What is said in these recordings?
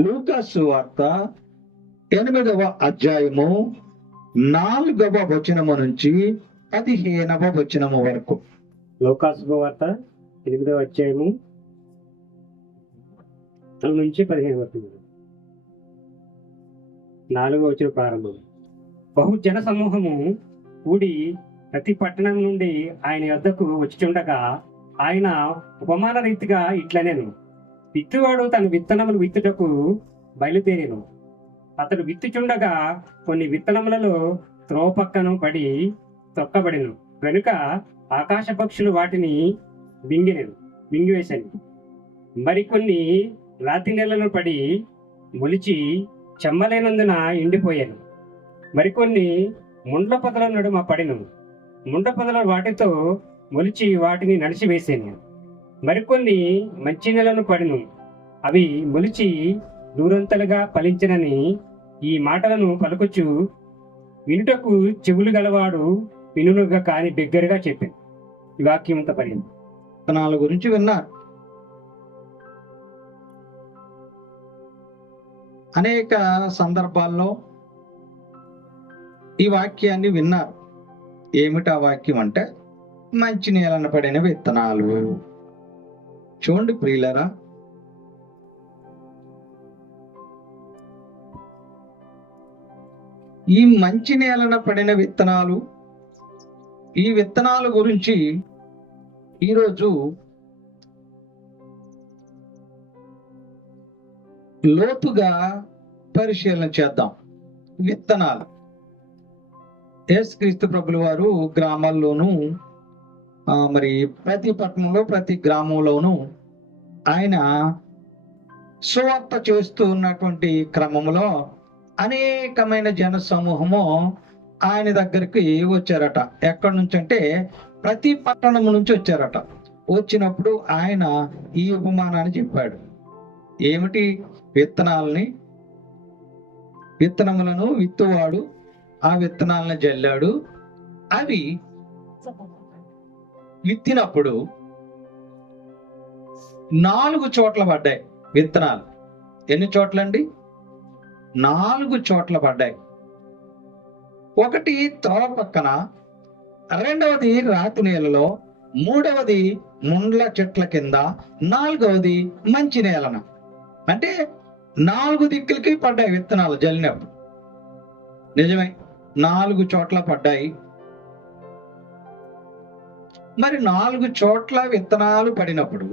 లూకాసు సువార్త 8వ అధ్యాయము 4వ వచనము నుంచి 15వ వచనము వరకు. లూకాసు సువార్త 8వ అధ్యాయము 4 నుంచి 15 వరకు. 4వ వచనం ప్రారంభం. బహు జన సమూహము కూడి ప్రతి పట్టణం నుండి ఆయన వద్దకు వచ్చుచుండగా ఆయన ఉపమాన రీతిగా ఇట్లనేను. విత్తువాడు తన విత్తనములు విత్తుటకు బయలుదేరేను. అతడు విత్తుచుండగా కొన్ని విత్తనములలో త్రోవ పక్కను పడి తొక్కబడెను. వెనుక ఆకాశ పక్షులు వాటిని మింగివేశాను. మరికొన్ని రాతి నెలలో పడి మొలిచి చెమ్మలేనందున ఎండిపోయాను. మరికొన్ని ముండ్ల పొదల నడుమ పడిను. ముండ్ల పొదల వాటితో మొలిచి వాటిని నడిచివేసాను. మరికొన్ని మంచి నెలను పడిను. అవి మొలిచి దూరంతలుగా ఫలించినని ఈ మాటలను పలుకుచు వినుటకు చెవులు గలవాడు వినుగా కాని బిగ్గరగా చెప్పింది. ఈ వాక్యంతో పడింది. విత్తనాల గురించి విన్నారు. అనేక సందర్భాల్లో ఈ వాక్యాన్ని విన్నారు. ఏమిటా వాక్యం అంటే మంచి నేలన పడిన విత్తనాలు. చూడండి ప్రియులారా, ఈ మంచి నేలన పడిన విత్తనాలు, ఈ విత్తనాల గురించి ఈరోజు లోతుగా పరిశీలన చేద్దాం. విత్తనాలు యేసుక్రీస్తు ప్రభుల వారు గ్రామాల్లోనూ మరి ప్రతి పట్టణంలో ప్రతి గ్రామంలోనూ ఆయన సువార్త చేస్తూ ఉన్నటువంటి క్రమంలో అనేకమైన జన సమూహము ఆయన దగ్గరికి వచ్చారట. ఎక్కడి నుంచి అంటే ప్రతి పట్టణం నుంచి వచ్చారట. వచ్చినప్పుడు ఆయన ఈ ఉపమానాన్ని చెప్పాడు. ఏమిటి? విత్తనములను విత్తువాడు ఆ విత్తనాలను జల్లాడు. అవి విత్తినప్పుడు 4 చోట్ల పడ్డాయి విత్తనాలు. ఎన్ని చోట్లండి? 4 చోట్ల పడ్డాయి. ఒకటి త్రోవ పక్కన, రెండవది రాతి నేలలో, మూడవది ముండ్ల చెట్ల కింద, 4వది మంచి నేలన. అంటే 4 దిక్కులకి పడ్డాయి విత్తనాలు జల్లినప్పుడు. నిజమే, 4 చోట్ల పడ్డాయి. మరి 4 చోట్ల విత్తనాలు పడినప్పుడు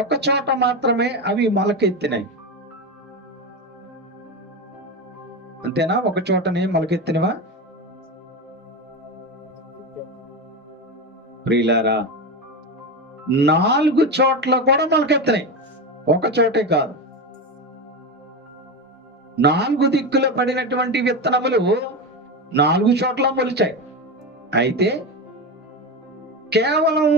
ఒక చోట మాత్రమే అవి మొలకెత్తినాయి. అంతేనా? ఒక చోటనే మొలకెత్తినవా? ప్రియులారా, 4 చోట్ల కూడా మొలకెత్తినాయి. ఒక చోటే కాదు. 4 దిక్కులు పడినటువంటి విత్తనములు 4 చోట్ల మొలిచాయి. అయితే కేవలం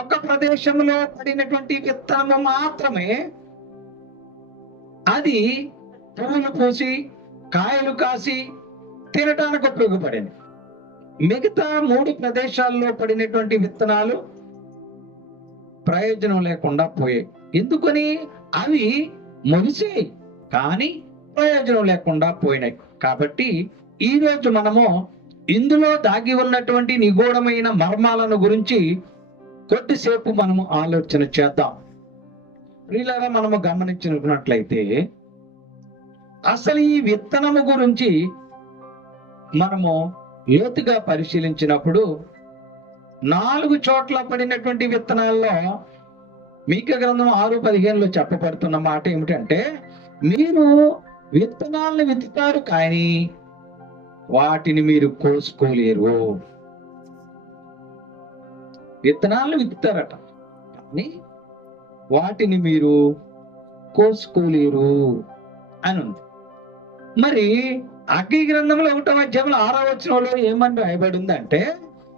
ఒక ప్రదేశంలో పడినటువంటి విత్తనము మాత్రమే అది పువ్వులు పూసి కాయలు కాసి తినడానికి ఉపయోగపడింది. మిగతా 3 ప్రదేశాల్లో పడినటువంటి విత్తనాలు ప్రయోజనం లేకుండా పోయాయి. ఎందుకని? అవి మొలిచాయి కానీ ప్రయోజనం లేకుండా పోయినాయి. కాబట్టి ఈ రోజు మనము ఇందులో దాగి ఉన్నటువంటి నిగూఢమైన మర్మాలను గురించి కొద్దిసేపు మనము ఆలోచన చేద్దాం. ప్రియులారా, మనము గమనించినట్లయితే అసలు ఈ విత్తనము గురించి మనము లోతుగా పరిశీలించినప్పుడు 4 చోట్ల పడినటువంటి విత్తనాల్లో మీకా గ్రంథం 6:15లో చెప్పబడుతున్న మాట ఏమిటంటే, మీరు విత్తనాలను విత్తుతారు కానీ వాటిని మీరు కోసుకోలేరు. విత్తనాలను విత్తుతారట కానీ వాటిని మీరు కోసుకోలేరు అని ఉంది. మరి అగ్ని గ్రంథంలో 1వ అధ్యాయంలో 6వ వచనంలో ఏమని రాయబడి ఉందంటే,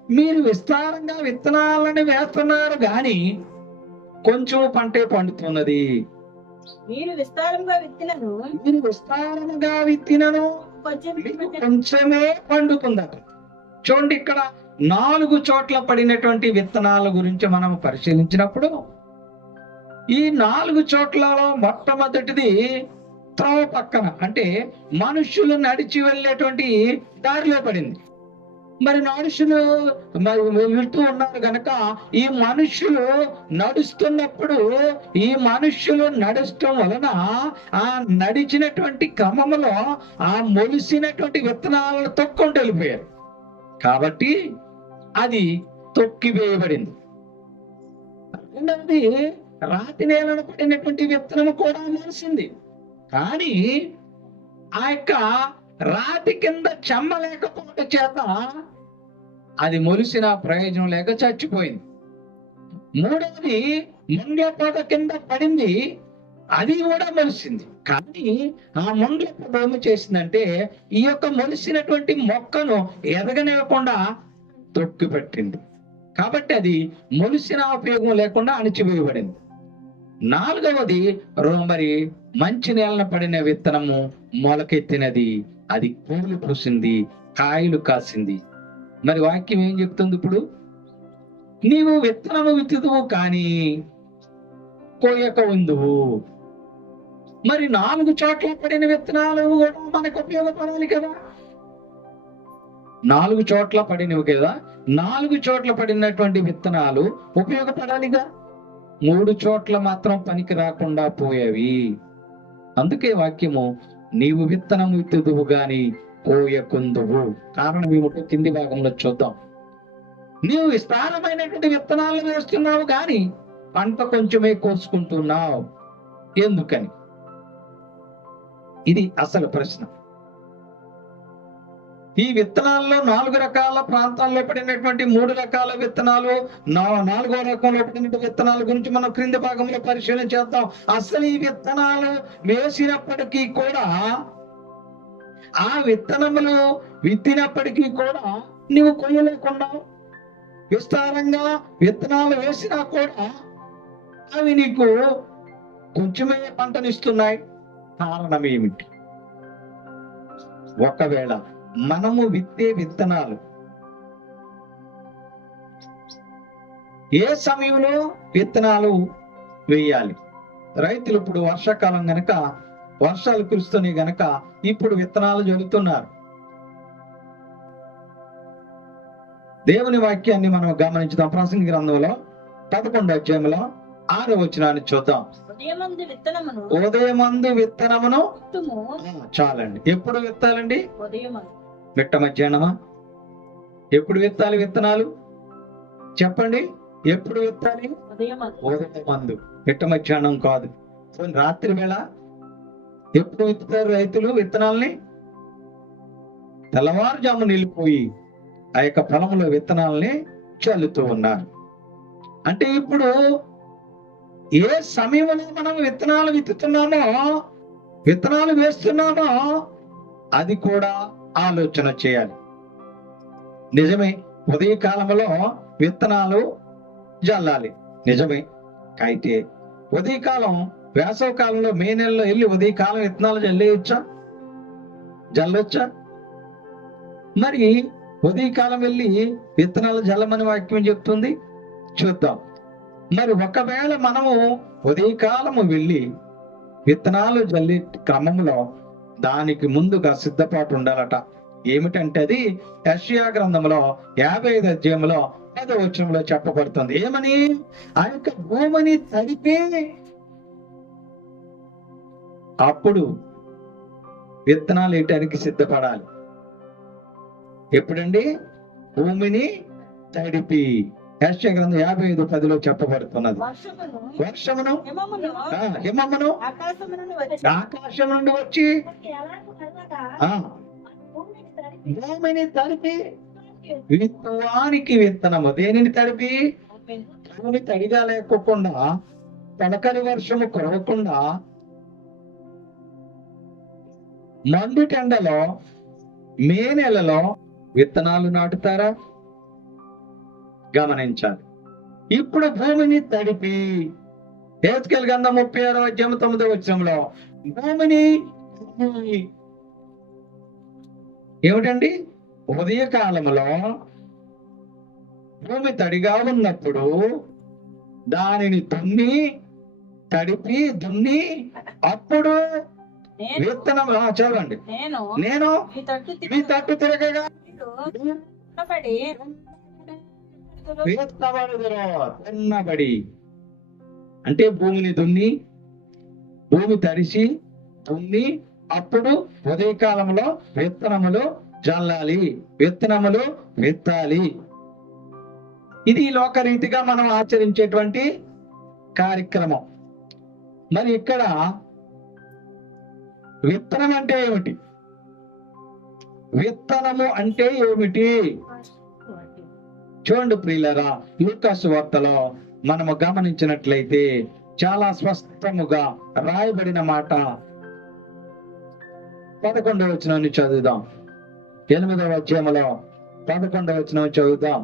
మీరు విస్తారంగా విత్తనాలను వేస్తున్నారు కానీ కొంచెం పంటే పండుతున్నది. మీరు విస్తారంగా విత్తినను కొంచెమే పండుతుందట. చూడండి, ఇక్కడ 4 చోట్ల పడినటువంటి విత్తనాల గురించి మనం పరిశీలించినప్పుడు ఈ 4 చోట్లలో మొట్టమొదటిది త్రోవ పక్కన, అంటే మనుషులు నడిచి వెళ్ళేటువంటి దారిలో పడింది. మరి మనుషులు వెళ్తూ ఉన్నారు గనక ఈ మనుషులు నడుస్తున్నప్పుడు ఈ మనుషులు నడచడం వలన ఆ నడిచినటువంటి క్రమంలో ఆ మొలిసినటువంటి విత్తనాలను తొక్కుంటూ వెళ్ళిపోయారు. కాబట్టి అది తొక్కివేయబడింది. రెండవది రాతి నేలను పడినటువంటి విత్తనం కూడా మొలిసింది. కానీ ఆ యొక్క రాతి కింద చెమ్మ లేకపోవడం చేత అది మొలిసిన ప్రయోజనం లేక చచ్చిపోయింది. మూడవది ముండ్ల పొద కింద పడింది, అది కూడా మొలిసింది. కానీ ఆ ముండ్ల పొద ఏమి చేసిందంటే ఈ యొక్క మొలిసినటువంటి మొక్కను ఎదగనివ్వకుండా తొక్కి పెట్టింది. కాబట్టి అది మొలిసిన ఉపయోగం లేకుండా అణిచివేయబడింది. నాలుగవది మరి మంచి నేలన పడిన విత్తనము మొలకెత్తినది, అది పూలు పూసింది, కాయలు కాసింది. మరి వాక్యం ఏం చెప్తుంది? ఇప్పుడు నీవు విత్తనము విత్తుదువు కానీ కోయక ఉందువు. మరి 4 చోట్ల పడిన విత్తనాలు కూడా మనకు ఉపయోగపడాలి కదా. 4 చోట్ల పడినవి కదా, 4 చోట్ల పడినటువంటి విత్తనాలు ఉపయోగపడాలిగా. 3 చోట్ల మాత్రం పనికి రాకుండా పోయేవి. అందుకే వాక్యము నీవు విత్తనం విత్తుదువు గాని కోయకుందువు. కారణం ఏమిటో కింది భాగంలో చూద్దాం. నీవు విస్తారమైనటువంటి విత్తనాలు వేస్తున్నావు గాని పంట కొంచెమే కోసుకుంటున్నావు, ఎందుకని? ఇది అసలు ప్రశ్న. ఈ విత్తనాల్లో 4 రకాల ప్రాంతాల్లో పడినటువంటి 3 రకాల విత్తనాలు, 4వ రకంలో పడినటువంటి విత్తనాల గురించి మనం క్రింది భాగంలో పరిశీలన చేద్దాం. అసలు ఈ విత్తనాలు వేసినప్పటికీ కూడా, ఆ విత్తనములు విత్తినప్పటికీ కూడా నీవు కొయ్యలేకుండా, విస్తారంగా విత్తనాలు వేసినా కూడా అవి నీకు కొంచెమే పంటనిస్తున్నాయి. కారణం ఏమిటి? ఒకవేళ మనము విత్తే విత్తనాలు ఏ సమయంలో విత్తనాలు వేయాలి? రైతులు ఇప్పుడు వర్షాకాలం గనక, వర్షాలు కురుస్తున్నాయి గనక ఇప్పుడు విత్తనాలు జరుగుతున్నారు. దేవుని వాక్యాన్ని మనం గమనించుదాం. ప్రసంగి గ్రంథంలో 11వ అధ్యాయంలో 6వ వచనాన్ని చూద్దాం. ఉదయమందు విత్తనమును చాలండి. ఎప్పుడు విత్తాలండి? మిట్ట మధ్యాహ్నమా? ఎప్పుడు విత్తాలి విత్తనాలు? చెప్పండి, ఎప్పుడు విత్తాలి? ఉదయమందు, మిట్ట మధ్యాహ్నం కాదు. రాత్రి వేళ ఎప్పుడు విత్తుతారు రైతులు విత్తనాల్ని? తెల్లవారుజాము నిలిపోయి ఆ యొక్క పొలంలో విత్తనాల్ని చల్లుతూ ఉన్నారు. అంటే ఇప్పుడు ఏ సమయంలో మనం విత్తనాలు విత్తుతున్నామో, విత్తనాలు వేస్తున్నామో అది కూడా ఆలోచన చేయాలి. నిజమే, ఉదయకాలంలో విత్తనాలు జల్లాలి, నిజమే. అయితే ఉదయకాలం, వేసవ కాలంలో మే నెలలో వెళ్ళి ఉదయకాలం విత్తనాలు జల్లొచ్చా? మరి ఉదయకాలం వెళ్ళి విత్తనాలు జల్లమని వాక్యం చెప్తుంది. చూద్దాం. మరి ఒకవేళ మనము ఉదయకాలము వెళ్ళి విత్తనాలు జల్లి క్రమంలో దానికి ముందుగా సిద్ధపాటు ఉండాలట. ఏమిటంటే అది యెషయా గ్రంథంలో 55వ అధ్యాయంలో 10వ వచనంలో చెప్పబడుతుంది. ఏమని? ఆ యొక్క భూమిని తడిపి అప్పుడు విత్తనాలు వేయటానికి సిద్ధపడాలి. ఎప్పుడండి? భూమిని తడిపి. యెషయా గ్రంథం 55:10లో చెప్పబడుతున్నది. వర్షమును హిమమును ఆకాశం నుండి వచ్చి భూమిని తడిపి విత్తువానికి విత్తనము. దేనిని తడిపి? భూమి తడిగా లేకోకుండా, తొలకరి వర్షము కురవకుండా, మండుటెండలో మే నెలలో విత్తనాలు నాటుతారా? గమనించాలి. ఇప్పుడు భూమిని తడిపి, హెజ్కేలు గ్రంథం 36వ అధ్యాయం 9వ వచనంలో భూమిని ఏమిటండి? ఉదయకాలంలో భూమి తడిగా ఉన్నప్పుడు దానిని దున్ని తడిపి దున్ని అప్పుడు నేను విత్తనం చదవండి. నేను నేను మీ తట్టు మీ తట్టు తిరగగా తిప్పబడి తిన్నబడి అంటే భూమిని దున్ని భూమి తడిసి దున్ని అప్పుడు ఉదయకాలంలో విత్తనములు జల్లాలి, విత్తనములు విత్తాలి. ఇది లోకరీతిగా మనం ఆచరించేటువంటి కార్యక్రమం. మరి ఇక్కడ విత్తనం అంటే ఏమిటి? విత్తనము అంటే ఏమిటి? చూడండి ప్రియులరా, లూకాసు వార్తలో మనము గమనించినట్లయితే చాలా స్పష్టముగా రాయబడిన మాట 11వ వచనాన్ని చదువుదాం. 8వ అధ్యాయములో 11వ వచనం చదువుదాం.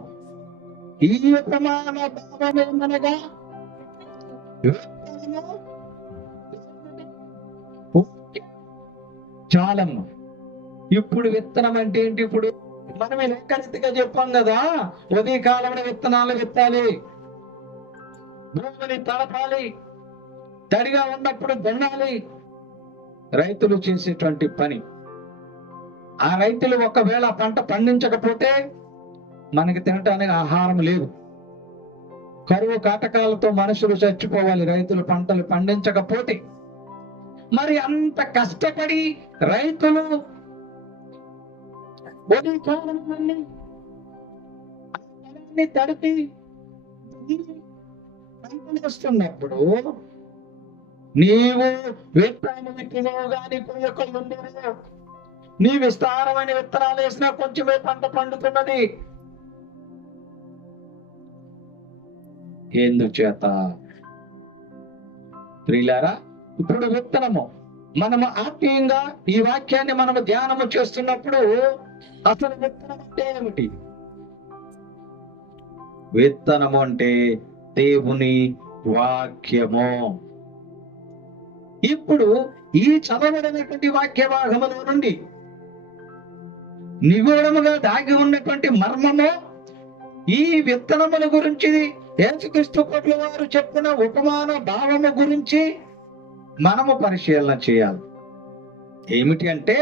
ఈ ఉపమాన భావమేమనగా చాలమ్మ. ఇప్పుడు విత్తనం అంటే ఏంటి? ఇప్పుడు మనం లెక్కరీతిగా చెప్పాం కదా, ఉదయకాలంలో విత్తనాలు విత్తాలి, భూమిని తడపాలి, తడిగా ఉన్నప్పుడు దున్నాలి. రైతులు చేసేటువంటి పని. ఆ రైతులు ఒకవేళ పంట పండించకపోతే మనకి తినటానికి ఆహారం లేదు. కరువు కాటకాలతో మనుషులు చచ్చిపోవాలి రైతులు పంటలు పండించకపోతే. మరి అంత కష్టపడి రైతులు తడిపి పంటనిస్తున్నప్పుడు నీవు విత్తనం విత్తినవు గాని కొయ్యకొల్లుండేవో, నీ విస్తారమైన విత్తనాలు వేసినా కొంచెమే పంట పండుతున్నది. ఎందుచేత ప్రియులారా, ఇప్పుడు విత్తనము మనము ఆత్మీయంగా ఈ వాక్యాన్ని మనము ధ్యానము చేస్తున్నప్పుడు అసలు విత్తనం అంటే ఏమిటి? విత్తనము అంటే దేవుని వాక్యము. ఇప్పుడు ఈ చదవబడినటువంటి వాక్య భాగముల నుండి నిగూఢముగా దాగి ఉన్నటువంటి మర్మము, ఈ విత్తనముల గురించి యేసుక్రీస్తు ప్రభువు వారు చెప్పిన ఉపమాన భావము గురించి మనము పరిశీలన చేయాలి. ఏమిటి అంటే,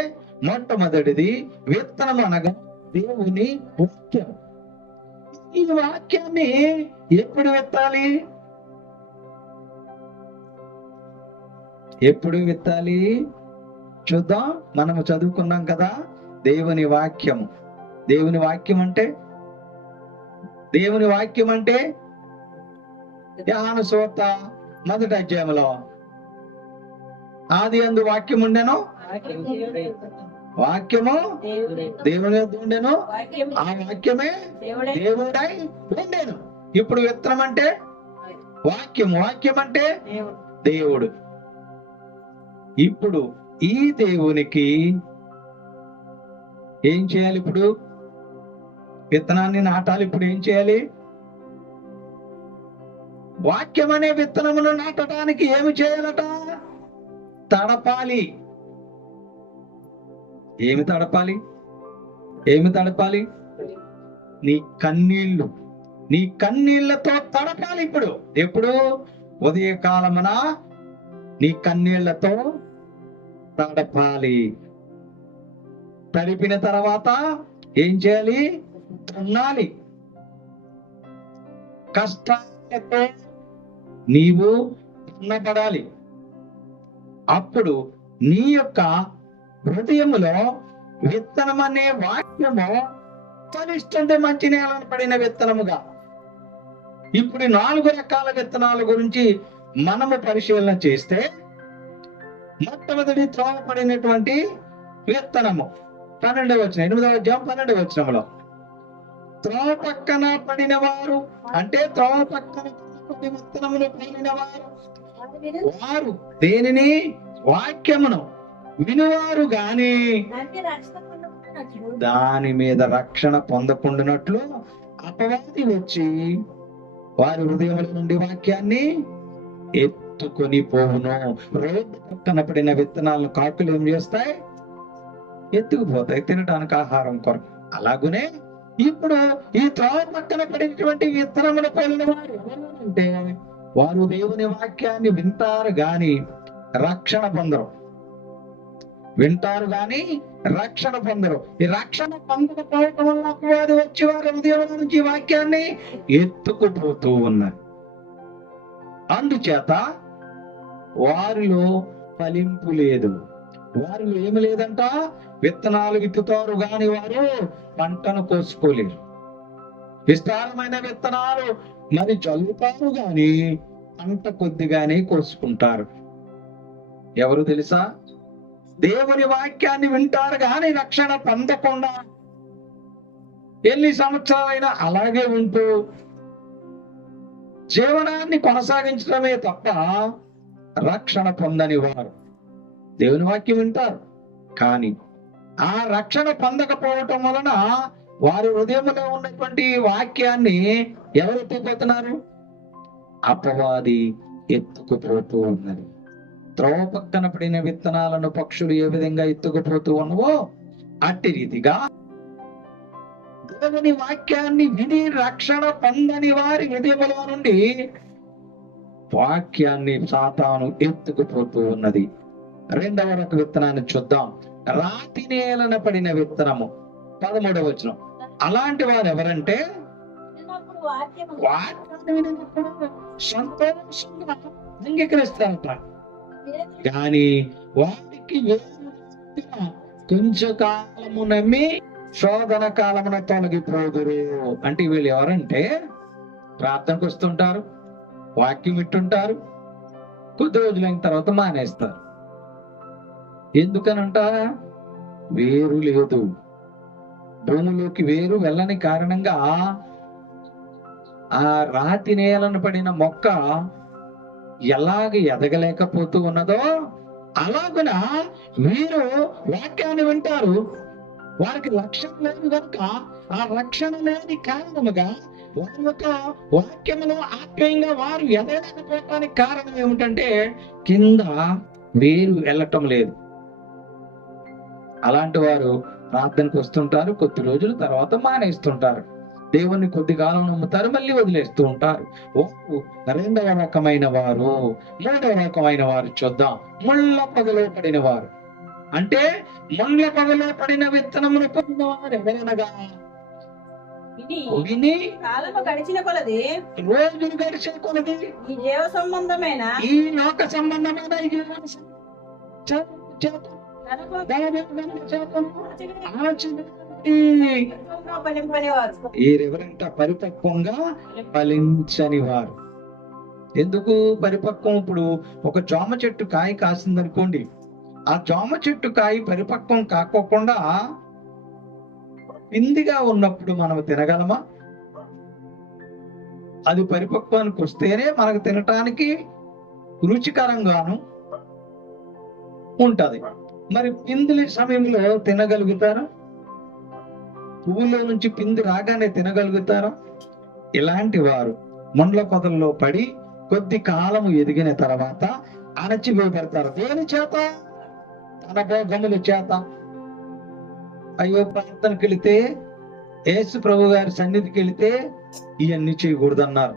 మొట్టమొదటిది విత్తనం అనగా దేవుని వాక్యం. ఈ వాక్యాన్ని ఎప్పుడు విత్తాలి? ఎప్పుడు విత్తాలి చూద్దాం. మనము చదువుకున్నాం కదా, దేవుని వాక్యము. దేవుని వాక్యం అంటే యోహాను సువార్త 1వ అధ్యాయంలో ఆది యందు వాక్యం ఉండెను, వాక్యము దేవుని యొద్ద ఉండెను, ఆ వాక్యమే దేవుడై ఉండెను. ఇప్పుడు విత్తనం అంటే వాక్యము, వాక్యం అంటే దేవుడు. ఇప్పుడు ఈ దేవునికి ఏం చేయాలి? ఇప్పుడు విత్తనాన్ని నాటాలి. ఇప్పుడు ఏం చేయాలి? వాక్యం అనే విత్తనమును నాటడానికి ఏమి చేయాలట? తడపాలి. ఏమి తడపాలి? నీ కన్నీళ్లు, నీ కన్నీళ్లతో తడపాలి. ఇప్పుడు ఎప్పుడు? ఉదయకాలమున నీ కన్నీళ్లతో తడపాలి. తడిపిన తర్వాత ఏం చేయాలి? దున్నాలి. కష్టాలతో నీవు దున్నపడాలి. అప్పుడు నీ యొక్క హృదయములో విత్తనం అనే వాక్యము ఫలిస్తుంది, మంచి నేలను పడిన విత్తనముగా. ఇప్పుడు 4 రకాల విత్తనాల గురించి మనము పరిశీలన చేస్తే, మొట్టమొదటి త్రోవ పడినటువంటి విత్తనము 12వ వచనం, 8వ అధ్యాయం 12వ వచనంలో, త్రోవ పక్కన పడిన వారు అంటే త్రోవ పక్కన విత్తనములు పడిన వారు దేనిని? వాక్యమును వినువారు గాని దాని మీద రక్షణ పొందకుండానట్లు అపవాది వచ్చి వారి హృదయముల నుండి వాక్యాన్ని ఎత్తుకొని పోవును. రోడ్డు పక్కన పడిన విత్తనాలను కాకులు ఏం చేస్తాయి? ఎత్తుకుపోతాయి, తినడానికి ఆహారం కొరకు. అలాగునే ఇప్పుడు ఈ త్రోవ పక్కన పడినటువంటి విత్తనములు పడిన వారు అంటే వారు దేవుని వాక్యాన్ని వింటారు గాని రక్షణ పొందరు. వింటారు గాని రక్షణ పొందరు. ఈ రక్షణ పొందకపోవటం వల్ల అపవాది వచ్చి వారి హృదయం నుంచి ఈ వాక్యాన్ని ఎత్తుకుపోతూ ఉన్నారు. అందుచేత వారిలో ఫలింపు లేదు. వారిలో ఏమి లేదంట, విత్తనాలు విత్తుతారు గాని వారు పంటను కోసుకోలేరు. విస్తారమైన విత్తనాలు మరి చల్లుతారు గాని పంట కొద్దిగానే కోసుకుంటారు. ఎవరు తెలుసా? దేవుని వాక్యాన్ని వింటారు గాని రక్షణ పొందకుండా ఎన్ని సంవత్సరాలైనా అలాగే ఉంటూ జీవనాన్ని కొనసాగించడమే తప్ప రక్షణ పొందని వారు దేవుని వాక్యం వింటారు కానీ ఆ రక్షణ పొందకపోవటం వలన వారి హృదయంలో ఉన్నటువంటి వాక్యాన్ని ఎవరు ఎత్తుకుపోతున్నారు? అపవాది ఎత్తుకుపోతూ ఉన్నది. త్రోవ పక్కన పడిన విత్తనాలను పక్షులు ఏ విధంగా ఎత్తుకుపోతూ ఉన్నవో అట్టి రీతిగా దేవుని వాక్యాన్ని విని రక్షణ పొందని వారి హృదయంలో నుండి వాక్యాన్ని సాతాను ఎత్తుకుపోతూ ఉన్నది. రెండవ రక విత్తనాన్ని చూద్దాం. రాతి నేలన పడిన విత్తనము 13వ వచనం. అలాంటి వారు ఎవరంటే వాక్యాన్ని వినినప్పుడు సంతోషంగా అంగీకరిస్తారట కానీ వారికి కొంచెం కాలము నమ్మి శోధన కాలమున తొలగిపోదురు. అంటే వీళ్ళు ఎవరంటే ప్రార్థనకు వస్తుంటారు, వాక్యం వింటుంటారు, కొద్ది రోజులైన తర్వాత మానేస్తారు. ఎందుకనంట? వేరు లేదు. భూమిలోకి వేరు వెళ్ళని కారణంగా ఆ రాతి నేలను పడిన మొక్క ఎలాగ ఎదగలేకపోతూ ఉన్నదో అలాగున వీరు వాక్యాన్ని వింటారు. వారికి రక్షణ లేదు కనుక ఆ రక్షణ లేని కారణముగా వారి యొక్క వాక్యములో ఆత్మీయంగా వారు ఎదగలేకపోవడానికి కారణం ఏమిటంటే కింద వేరు వెళ్ళటం లేదు. అలాంటి వారు ప్రార్థనకు వస్తుంటారు, కొద్ది రోజుల తర్వాత మానేస్తుంటారు. దేవుణ్ణి కొద్ది కాలం నమ్ముతారు, మళ్ళీ వదిలేస్తూ ఉంటారు. రెండవ రకమైన వారు. మూడవ రకమైన వారు చూద్దాం. ముళ్ళ పొదలో పడిన వారు. అంటే ముళ్ళ పొదలో పడిన విత్తనమును పొందిన వారు ఎవరనగా విని కాలము గడిచిన కొలది రోజులు గడిచిన కొలది ఈ జీవ సంబంధమైన ఈ లోక సంబంధమైన ఈ జీవన ఎవరంట పరిపక్వంగా ఫలించని వారు. ఎందుకు పరిపక్వం? ఇప్పుడు ఒక జామ చెట్టు కాయ కాసిందనుకోండి, ఆ జామ చెట్టు కాయ పరిపక్వం కాకోకుండా పిందిగా ఉన్నప్పుడు మనం తినగలమా? అది పరిపక్వానికి వస్తేనే మనకు తినటానికి రుచికరంగాను ఉంటది. మరి పిందుల సమయంలో తినగలుగుతారా? పువ్వులో నుంచి పిండి రాగానే తినగలుగుతారా? ఇలాంటి వారు ముండ్ల పొదల్లో పడి కొద్ది కాలము ఎదిగిన తర్వాత అణచివేయబడతారు. దేని చేత? తన భోగముల చేత. అయ్యో, ప్రార్థనకి వెళితే, యేసు ప్రభు గారి సన్నిధికి వెళితే ఇవన్నీ చేయకూడదన్నారు,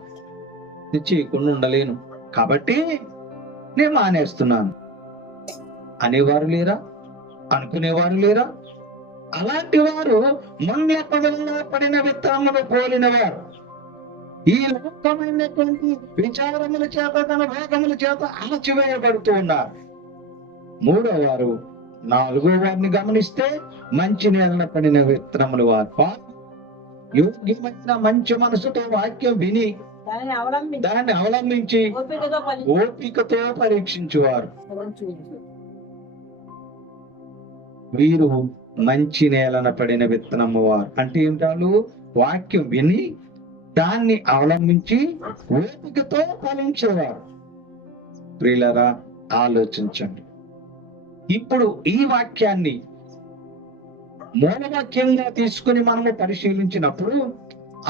నేను చేయకుండా ఉండలేను కాబట్టి నేను మానేస్తున్నాను అనేవారు లేరా? అనుకునేవారు లేరా? అలాంటి వారు ముండ్ల పొదల్లో పడిన విత్తనములు పోలిన వారు. ఈ లోకమైనటువంటి విచారముల చేత, తన భోగముల చేత అణచివేయబడుతూ ఉన్నారు. మూడో వారు, నాలుగో వారిని గమనిస్తే మంచి నేలన పడిన విత్తనములు వారు. యోగ్యమైన మంచి మనసుతో వాక్యం విని దాన్ని అవలంబించి ఓపికతో పరీక్షించువారు. వీరు మంచి నేలన పడిన విత్తనము వారు. అంటే ఏంటాలు? వాక్యం విని దాన్ని అవలంబించి ఓపికతో ఫలించేవారు. ప్రియులారా, ఆలోచించండి. ఇప్పుడు ఈ వాక్యాన్ని మూలవాక్యంగా తీసుకుని మనము పరిశీలించినప్పుడు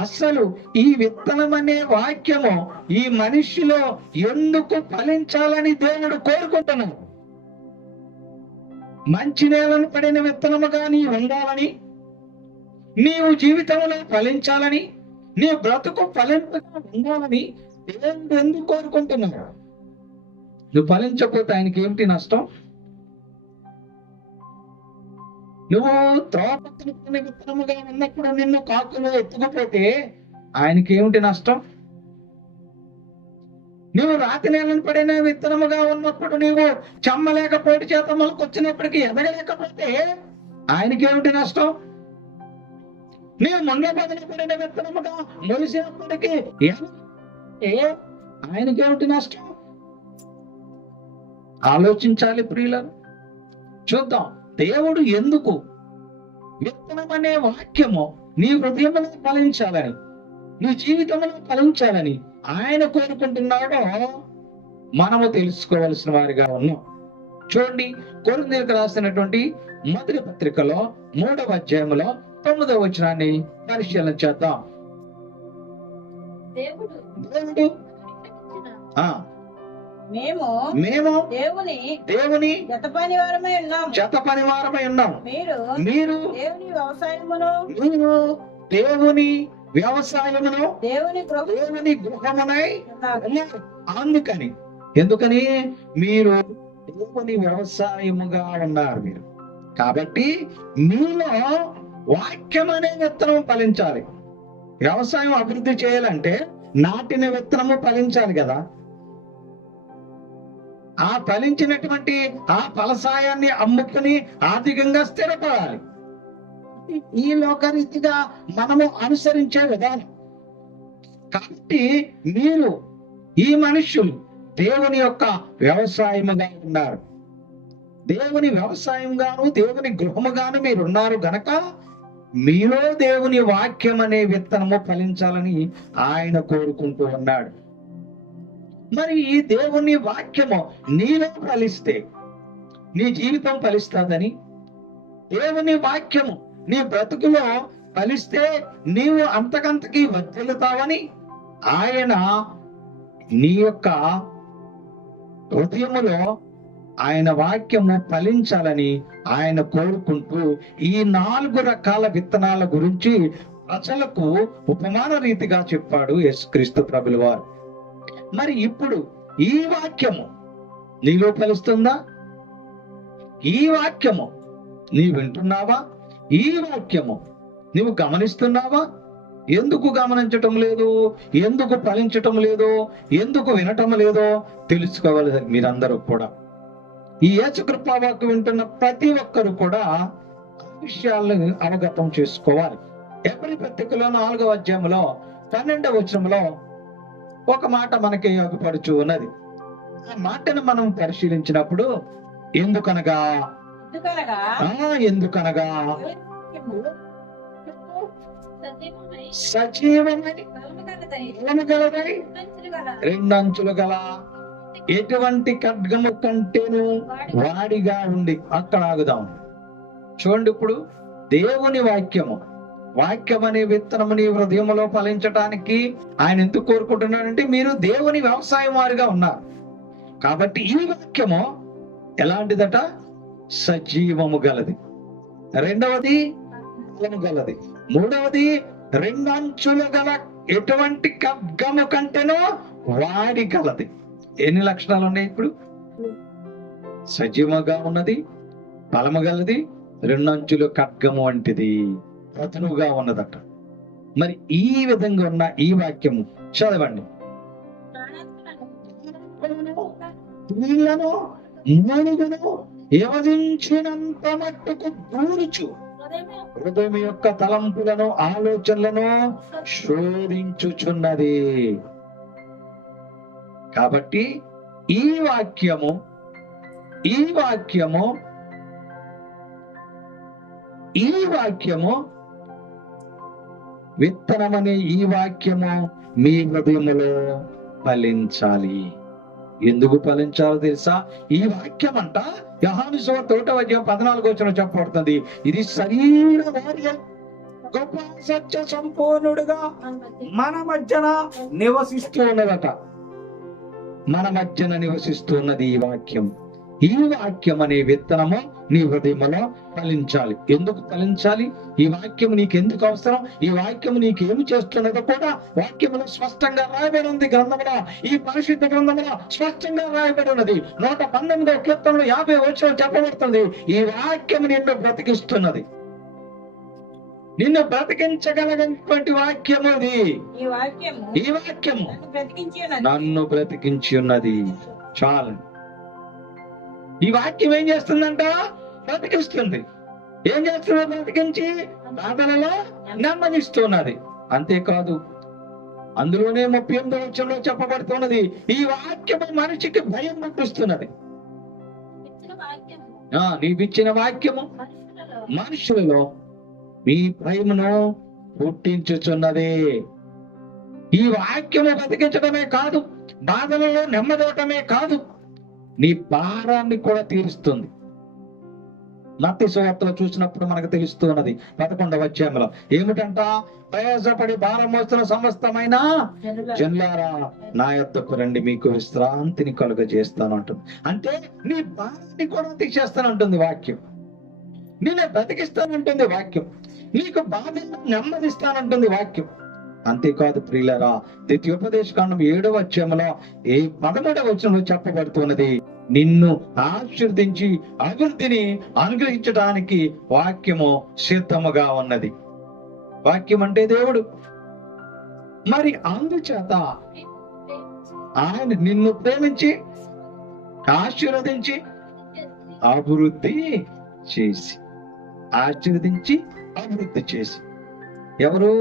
అసలు ఈ విత్తనం అనే వాక్యము ఈ మనిషిలో ఎందుకు ఫలించాలని దేవుడు కోరుకుంటున్నాడు? మంచి నేలను పడిన విత్తనముగా నీవు ఉండాలని, నీవు జీవితంలో ఫలించాలని, నీ బ్రతుకు ఫలింపుగా ఉండాలని దేవుడు ఎందుకు కోరుకుంటున్నాడు? నువ్వు ఫలించకపోతే ఆయనకి ఏమిటి నష్టం? నువ్వు త్రోపత్రుని విత్తనముగా ఉన్నప్పుడు నిన్ను కాకులు ఎత్తుకుపోతే ఆయనకి ఏమిటి నష్టం? నువ్వు రాతి నేలను పడిన విత్తనముగా ఉన్నప్పుడు నీవు చెమ్మలేక పోటీ చేత మొలకొచ్చినప్పటికీ ఎదగలేకపోతే ఆయనకి ఏమిటి నష్టం? నీవు ముంగ బదిలి పడిన విత్తనముగా మొలిసినప్పటికీ ఆయనకి ఏమిటి నష్టం? ఆలోచించాలి ప్రియులను. చూద్దాం, దేవుడు ఎందుకు విత్తనం అనే వాక్యము నీ హృదయంలో ఫలించాలని, నీ జీవితంలో ఫలించాలని ఆయన కోరుకుంటున్నాడో మనము తెలుసుకోవలసిన వారిగా ఉన్నాం. చూడండి, కొరింథీయులకు రాసినటువంటి మొదటి పత్రికలో 3వ అధ్యాయంలో 9వ వచనాన్ని పరిశీలన చేద్దాం. దేవుడు మేము దేవుని జత పనివారమై ఉన్నాము. మీరు దేవుని వ్యవసాయమును దేవుని గృహమునై ఉన్నారు. ఎందుకని మీరు దేవుని వ్యవసాయముగా ఉన్నారు. మీరు కాబట్టి మీలో వాక్యం అనే విత్తనం ఫలించాలి. వ్యవసాయం అభివృద్ధి చేయాలంటే నాటిన విత్తనము ఫలించాలి కదా. ఆ ఫలించినటువంటి ఆ ఫలసాయాన్ని అమ్ముకుని ఆర్థికంగా స్థిరపడాలి. ఈ లోకరీతిగా మనము అనుసరించే విధానం. కాబట్టి మీరు ఈ మనుష్యులు దేవుని యొక్క వ్యవసాయముగా ఉన్నారు. దేవుని వ్యవసాయంగాను దేవుని గృహముగాను మీరు ఉన్నారు గనక మీలో దేవుని వాక్యం అనే విత్తనము ఫలించాలని ఆయన కోరుకుంటూ ఉన్నాడు. మరి ఈ దేవుని వాక్యము నీలో ఫలిస్తే నీ జీవితం ఫలిస్తుందని, దేవుని వాక్యము నీ బ్రతుకులో ఫలిస్తే నీవు అంతకంతకి వర్ధిల్లుతావని ఆయన నీ యొక్క హృదయములో ఆయన వాక్యము ఫలించాలని ఆయన కోరుకుంటూ ఈ 4 రకాల విత్తనాల గురించి ప్రజలకు ఉపమాన రీతిగా చెప్పాడు యేసుక్రీస్తు ప్రభుల వారు. మరి ఇప్పుడు ఈ వాక్యము నీలో ఫలిస్తుందా? ఈ వాక్యము నీ వింటున్నావా? ఈ వాక్యము నీవు గమనిస్తున్నావా? ఎందుకు గమనించటం లేదు? ఎందుకు ఫలించటం లేదు? ఎందుకు వినటం లేదో తెలుసుకోవాలి మీరందరూ కూడా. ఈ యేసుకృపా వాక్యం వింటున్న ప్రతి ఒక్కరు కూడా ఆ విషయాలను అవగతం చేసుకోవాలి. ఎబ్రీ పత్రికలో 4వ అధ్యాయంలో 12వ వచనంలో ఒక మాట మనకి ఉపయోగపడుచు ఉన్నది. ఆ మాటను మనం పరిశీలించినప్పుడు ఎందుకనగా సజీవమై రెండంచులు గల ఎటువంటి ఖడ్గము కంటేను వాడిగా ఉండి. అక్కడ ఆగుదాం. చూడండి, ఇప్పుడు దేవుని వాక్యం అనే విత్తనము నీ హృదయంలో ఫలించటానికి ఆయన ఎందుకు కోరుకుంటున్నాడంటే మీరు దేవుని వ్యవసాయం వారిగా ఉన్నారు కాబట్టి ఈ వాక్యము ఎలాంటిదట? సజీవము గలది. రెండవది బలము గలది. మూడవది 2 అంచులు గల ఎటువంటి ఖడ్గము కంటేనో వాడి గలది. ఎన్ని లక్షణాలు ఉన్నాయి ఇప్పుడు? సజీవముగా ఉన్నది, బలము గలది, 2 అంచులు ఖడ్గము వంటిది, ప్రతునుగా ఉన్నదట. మరి ఈ విధంగా ఉన్న ఈ వాక్యము చదవండి. వీళ్ళను మూలుగును యవదించినంత మట్టుకు దూరుచు హృదయం యొక్క తలంపులను ఆలోచనలను శోధించుచున్నది. కాబట్టి ఈ వాక్యము విత్తనమనే ఈ వాక్యము మీ హృదయములో ఫలించాలి. ఎందుకు ఫలించాలో తెలుసా? ఈ వాక్యం అంట యోహాను సువార్త 1వ అధ్యాయం 14వ వచనం చెప్పబడుతుంది. ఇది శరీర వార్య గొప్ప సత్య సంపూర్ణుడుగా మన మధ్యన నివసిస్తూ ఉన్నదట. మన మధ్యన నివసిస్తున్నది ఈ వాక్యం. ఈ వాక్యం అనే విత్తనము నీ హృదయంలో ఫలించాలి. ఎందుకు ఫలించాలి? ఈ వాక్యం నీకు ఎందుకు అవసరం? ఈ వాక్యం నీకేమి చేస్తున్నదో కూడా వాక్యములో స్పష్టంగా రాయబడి ఉంది. గ్రంథంలో, ఈ పరిశుద్ధ గ్రంథంలో స్పష్టంగా రాయబడి ఉన్నది. 119వ కీర్తనలో 50వ వచనం చెప్పబడుతుంది, ఈ వాక్యం నిన్ను బ్రతికిస్తున్నది. నిన్ను బ్రతికించగలిగినటువంటి వాక్యము ఇది. ఈ వాక్యము ఈ వాక్యము నన్ను బ్రతికించి ఉన్నది. నన్ను బ్రతికించి ఉన్నది. చాలు. ఈ వాక్యం ఏం చేస్తుందంట? బ్రతికిస్తుంది. ఏం చేస్తుంది? బ్రతికించి బాధలలో నెమ్మదిస్తున్నది. అంతేకాదు, అందులోనే 38వ వచనంలో చెప్పబడుతున్నది, ఈ వాక్యము మనిషికి భయం పుట్టిస్తున్నది. నీవిచ్చిన వాక్యము మనుషులలో మీ భయమును పుట్టించుచున్నది. ఈ వాక్యము బ్రతికించడమే కాదు, బాధలలో నెమ్మదవటమే కాదు, నీ భారాన్ని కూడా తీరుస్తుంది. మత్తయి సువార్తలో చూసినప్పుడు మనకు తెలుస్తున్నది 11వ అధ్యాయంలో ఏమిటంట? ప్రయాసపడి భారం మోస్తున్న సమస్తమైన జనులారా నా యొద్దకు రండి, మీకు విశ్రాంతిని కలుగజేస్తాను అంటుంది. అంటే నీ భారాన్ని కూడా తీసేస్తానంటుంది వాక్యం. నిన్ను బ్రతికిస్తానంటుంది వాక్యం. నీకు బాధను నెమ్మదిస్తానంటుంది వాక్యం. అంతేకాదు ప్రియులారా, ద్వితీయోపదేశకాండం 7వ అధ్యాయంలో 13వ వచనంలో చెప్పబడుతున్నది, నిన్ను ఆశీర్వదించి అభివృద్ధిని అనుగ్రహించడానికి వాక్యము సిద్ధముగా ఉన్నది. వాక్యం అంటే దేవుడు. మరి అందుచేత ఆయన నిన్ను ప్రేమించి ఆశీర్వదించి అభివృద్ధి చేసి, ఆశీర్వదించి అభివృద్ధి చేసి, ఎవరు?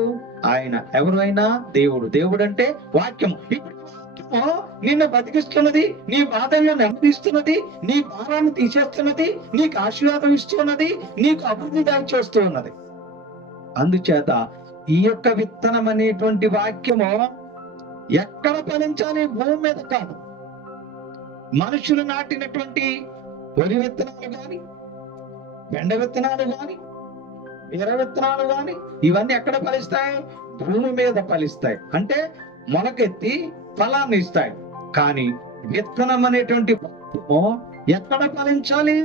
ఆయన. ఎవరు? అయినా దేవుడు. దేవుడు అంటే వాక్యము. ఇప్పుడు వాక్యము నిన్ను బతికిస్తున్నది, నీ బాధల్లో నెమ్మదిస్తున్నది, నీ భారాన్ని తీసేస్తున్నది, నీకు ఆశీర్వాదం ఇస్తున్నది, నీకు అభివృద్ధి దారి చేస్తూ ఉన్నది. అందుచేత ఈ యొక్క విత్తనం అనేటువంటి వాక్యము ఎక్కడ ఫలించాలి? భూమి మీద కాదు. మనుషులు నాటినటువంటి వరి విత్తనాలు గాని, బెండ విత్తనాలు గాని, ఎర్ర విత్తనాలు గాని, ఇవన్నీ ఎక్కడ ఫలిస్తాయి? భూమి మీద ఫలిస్తాయి. అంటే మొలకెత్తి ఫలాన్ని ఇస్తాయి. కానీ విత్తనం అనేటువంటి ఎక్కడ ఫలించాలి?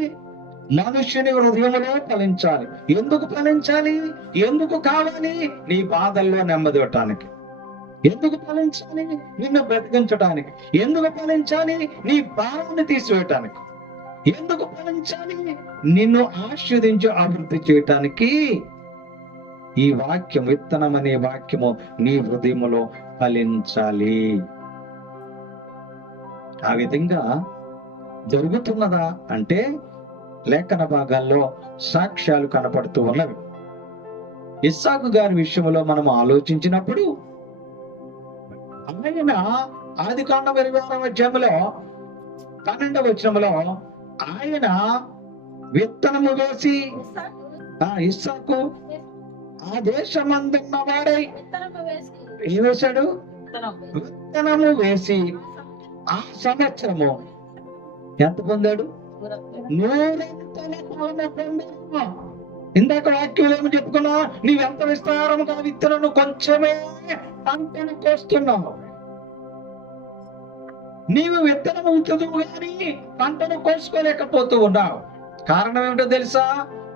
మనుష్యుని హృదయంలో ఫలించాలి. ఎందుకు ఫలించాలి? ఎందుకు కావాలి? నీ బాధల్లో నెమ్మది ఇవ్వటానికి. ఎందుకు ఫలించాలి? నిన్ను బ్రతికించడానికి. ఎందుకు ఫలించాలి? నీ భారాన్ని తీసివేయటానికి. ఎందుకు ఫలించాలి? నిన్ను ఆశీర్వదించి అభివృద్ధి చేయటానికి ఈ వాక్యం, విత్తనం అనే వాక్యము నీ హృదయములో ఫలించాలి. ఆ విధంగా జరుగుతున్నదా అంటే లేఖన భాగాల్లో సాక్ష్యాలు కనపడుతూ ఉన్నవి. ఇస్సాకు గారి విషయంలో మనం ఆలోచించినప్పుడు ఆయన ఆదికాండం 26వ అధ్యాయంలో 12వ వచనంలో ఆయన విత్తనము వేసి, ఇస్సాకు ఆ దేశమందున్న వాడై ఏం వేశాడు? విత్తనము వేసి ఆ సంవత్సరము ఎంత పొందాడు? 100 పొందాడు. ఇందాక వాక్యం ఏమి చెప్పుకున్నా? నీవెంత విస్తారముగా విత్తనను కొంచెమే పంటను కోస్తున్నావు. నీవు విత్తనము చదువు గాని పంటను కోసుకోలేకపోతూ ఉన్నావు. కారణం ఏమిటో తెలుసా?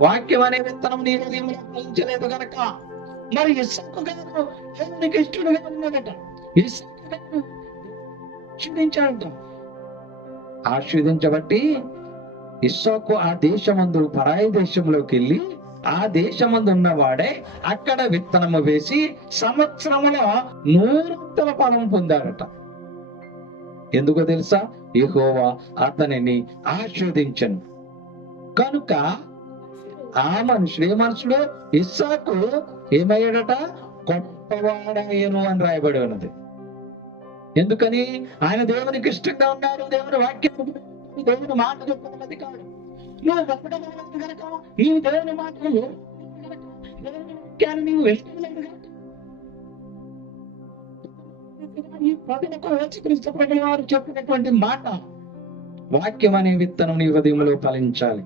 వాక్యం అనే విత్తనం నీ హృదయంలో ఫలించలేదు గనక. మరి ఇస్సాకు గారు దేవునికి ఇష్టడుగా ఉన్నాడట. ఇస్సాకు గారు ఆశీర్వదించాడంట. ఆశీర్వదించబట్టి ఇస్సాకు ఆ దేశమందు, పరాయి దేశంలోకి వెళ్ళి ఆ దేశమందు ఉన్నవాడే అక్కడ విత్తనము వేసి సంవత్సరములో 100 ఫలం పొందాడట. ఎందుకో తెలుసా? యెహోవా అతనిని ఆశీర్వదించను కనుక ఆ మనుషుడు, ఏ మనుషుడు? ఇస్సాకు ఏమయ్యాడట? గొప్పవాడాయను అని రాయబడి ఉన్నది. ఎందుకని? ఆయన దేవునికి ఇష్టంగా ఉన్నారు. దేవుని వాక్యం, దేవుని మాట చెప్పుకున్నది కాదు. నువ్వు గొప్పవాడు కనుక నీవు దేవుని మాటలు, దేవుని వాక్యాన్ని నీవు వెళ్తున్నది కనుక ఈ ప్రజలకు యేసుక్రీస్తు ప్రభువు వారు చెప్పినటువంటి మాట, వాక్యం అనే విత్తనం నీ హృదయంలో ఫలించాలి.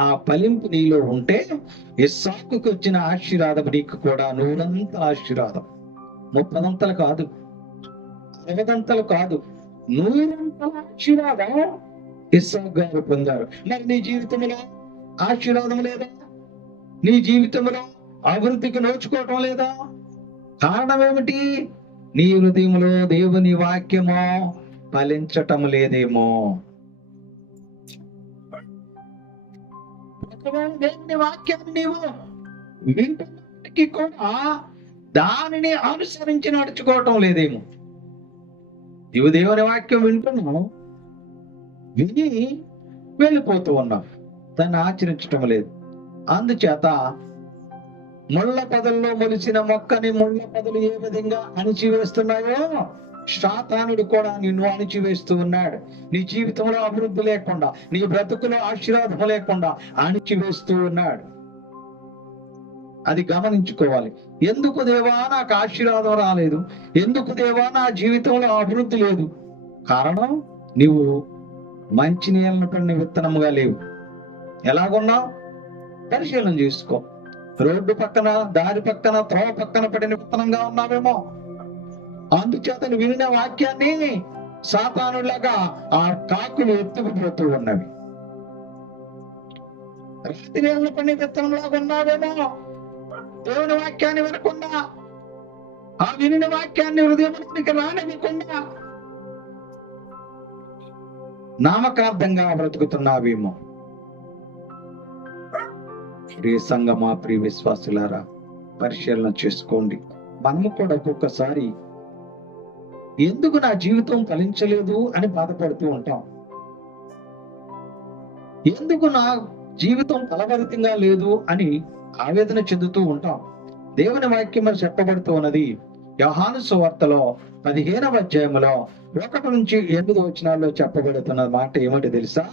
ఆ ఫలింపు నీలో ఉంటే ఇస్సాకుకు వచ్చిన ఆశీర్వాదం నీకు కూడా 100 ఆశీర్వాదం. 30 కాదు, 60 కాదు, 100 ఆశీర్వాదం ఇస్సాకు గారు పొందారు. మరి నీ జీవితంలో ఆశీర్వాదం లేదా? నీ జీవితంలో అభివృద్ధికి నోచుకోవటం లేదా? కారణం ఏమిటి? నీ హృదయంలో దేవుని వాక్యమో ఫలించటం లేదేమో. ఒకవేళ దేవుని వాక్యాన్ని నీవు వింటున్నప్పటికీ కూడా దానిని అనుసరించి నడుచుకోవటం లేదేమో. నీవు దేవుని వాక్యం వింటున్నావు, విని వెళ్ళిపోతూ ఉన్నావు, దాన్ని ఆచరించటం లేదు. అందుచేత ముళ్ళ పొదల్లో మొలిచిన మొక్కని ముళ్ళ పొదలు ఏ విధంగా అణిచివేస్తున్నాయో సాతానుడు కూడా నిన్ను అణిచివేస్తూ ఉన్నాడు. నీ జీవితంలో అభివృద్ధి లేకుండా, నీ బ్రతుకులో ఆశీర్వాదం లేకుండా అణిచివేస్తూ ఉన్నాడు. అది గమనించుకోవాలి. ఎందుకు దేవా నాకు ఆశీర్వాదం రాలేదు? ఎందుకు దేవా నా జీవితంలో అభివృద్ధి లేదు? కారణం, నీవు మంచి నీళ్ళను పడిన విత్తనముగా లేవు. ఎలాగున్నావు? పరిశీలన చేసుకో. రోడ్డు పక్కన, దారి పక్కన, త్రోవ పక్కన పడిన విత్తనంగా ఉన్నావేమో. అందుచేత వినిన వాక్యాన్ని సాతానులాగా ఆ కాకులు ఎత్తుకుపోతూ ఉన్నవి. రాతి నీళ్ళను పడిన విత్తనంలాగా ఉన్నావేమో. దేవుని వాక్యాన్ని వినకుండా, ఆ వినిన వాక్యాన్ని హృదయంలోనికి రానివ్వకుండా నామకార్థంగా బ్రతుకుతున్నావేమో. ప్రియ సంగమా, ప్రియ విశ్వాసులారా, పరిశీలన చేసుకోండి. మనము కూడా ఒక్కొక్కసారి ఎందుకు నా జీవితం ఫలించలేదు అని బాధపడుతూ ఉంటాం. ఎందుకు నా జీవితం ఫలభరితంగా లేదు అని ఆవేదన చెందుతూ ఉంటాం. దేవుని వాక్యం చెప్పబడుతూ ఉన్నది యోహాను సువార్తలో 15వ అధ్యాయంలో 1 నుంచి 8 వచనాల్లో చెప్పబడుతున్న మాట ఏమిటి తెలుసా?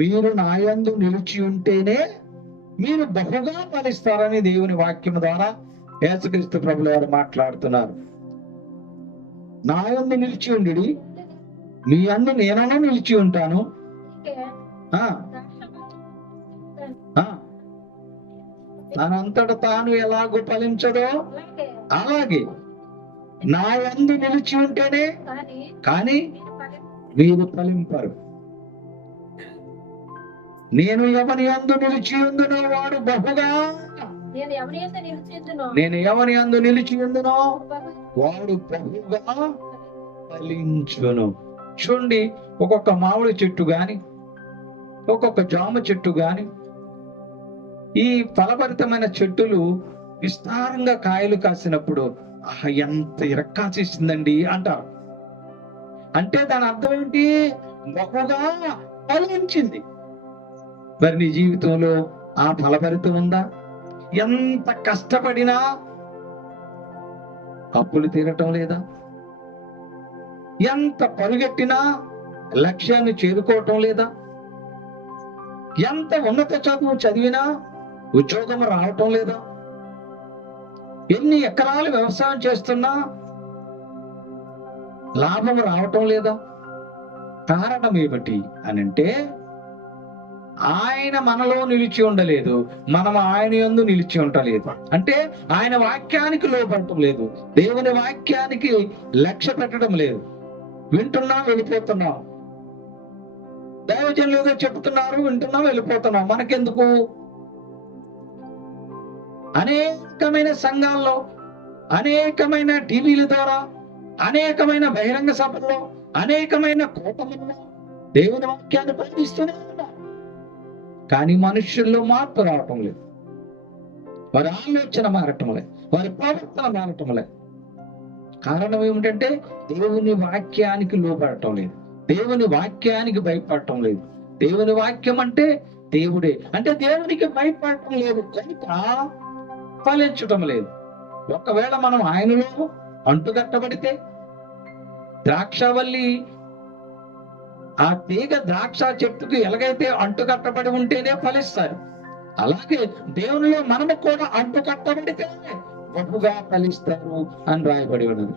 మీరు నా యందు నిలిచి ఉంటేనే మీరు బహుగా ఫలిస్తారని దేవుని వాక్యం ద్వారా యేసుక్రీస్తు ప్రభుల వారు మాట్లాడుతున్నారు. నా యందు నిలిచి ఉండి, మీ యందు నేనైనా నిలిచి ఉంటాను. తనంతట తాను ఎలాగో ఫలించదో అలాగే నా యందు నిలిచి ఉంటేనే కానీ మీరు ఫలింపరు. నేను ఎవరి యందు నిలిచి ఉందునో వాడు బహుగా, నేను ఎవరి యందు నిలిచి ఉందునో వాడు బహుగా ఫలించును. చూడండి, ఒక్కొక్క మామిడి చెట్టు గాని, ఒక్కొక్క జామ చెట్టు గాని, ఈ ఫలభరితమైన చెట్టులు విస్తారంగా కాయలు కాసినప్పుడు ఎంత ఇరక్కాసేసిందండి అంటారు. అంటే దాని అర్థం ఏంటి? బహుగా ఫలించింది. మరి నీ జీవితంలో ఆ ఫలభరితం ఉందా? ఎంత కష్టపడినా అప్పులు తీరటం లేదా? ఎంత పరుగెట్టినా లక్ష్యాన్ని చేరుకోవటం లేదా? ఎంత ఉన్నత చదువు చదివినా ఉద్యోగం రావటం లేదా? ఎన్ని ఎకరాలు వ్యవసాయం చేస్తున్నా లాభం రావటం లేదా? కారణం ఏమిటి అనంటే, ఆయన మనలో నిలిచి ఉండలేదు, మనం ఆయన యందు నిలిచి ఉండలేదు. అంటే ఆయన వాక్యానికి లోపడటం లేదు, దేవుని వాక్యానికి లక్ష్య పెట్టడం లేదు. వింటున్నాం, వెళ్ళిపోతున్నాం. దైవజనులు ఏదో చెప్తున్నారు, వింటున్నాం, వెళ్ళిపోతున్నాం. మనకెందుకు? అనేకమైన సంఘాల్లో, అనేకమైన టీవీల ద్వారా, అనేకమైన బహిరంగ సభల్లో, అనేకమైన కూటముల్లో దేవుని వాక్యాన్ని బోధిస్తూనే ఉన్నారు. కానీ మనుషుల్లో మార్పు రావటం లేదు. వారి ఆలోచన మారటం లేదు, వారి ప్రవర్తన మారటం లేదు. కారణం ఏమిటంటే దేవుని వాక్యానికి లోపడటం లేదు, దేవుని వాక్యానికి భయపడటం లేదు. దేవుని వాక్యం అంటే దేవుడే, అంటే దేవునికి భయపడటం లేదు కనుక ఫలించటం లేదు. ఒకవేళ మనం ఆయనలో అంటుకట్టబడితే, ద్రాక్షవల్లి ఆ తీగ ద్రాక్ష చెట్టుకు ఎలాగైతే అంటుకట్టబడి ఉంటేనే ఫలిస్తారు, అలాగే దేవునిలో మనము కూడా అంటుకట్టబడితే బహుగా ఫలిస్తారు అని రాయబడి ఉన్నది.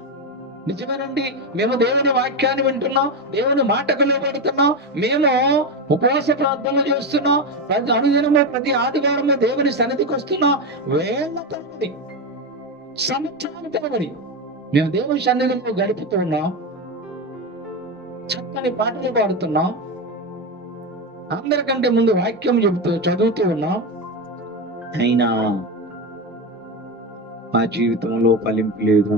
నిజమేనండి. మేము దేవుని వాక్యాన్ని వింటున్నాం, దేవుని మాటకు లోబడుతున్నాం, మేము ఉపవాస ప్రార్థనలు చేస్తున్నాం, ప్రతి అనుదినము, ప్రతి ఆదివారము దేవుని సన్నిధికి వస్తున్నాం. వేల తరబడి, సంవత్సరాల తరబడి మేము దేవుని సన్నిధిలో గడుపుతున్నాం, చక్కని పాటలు పాడుతున్నాం, అందరికంటే ముందు వాక్యం చదువుతూ ఉన్నాం, అయినా మా జీవితంలో ఫలింపు లేదు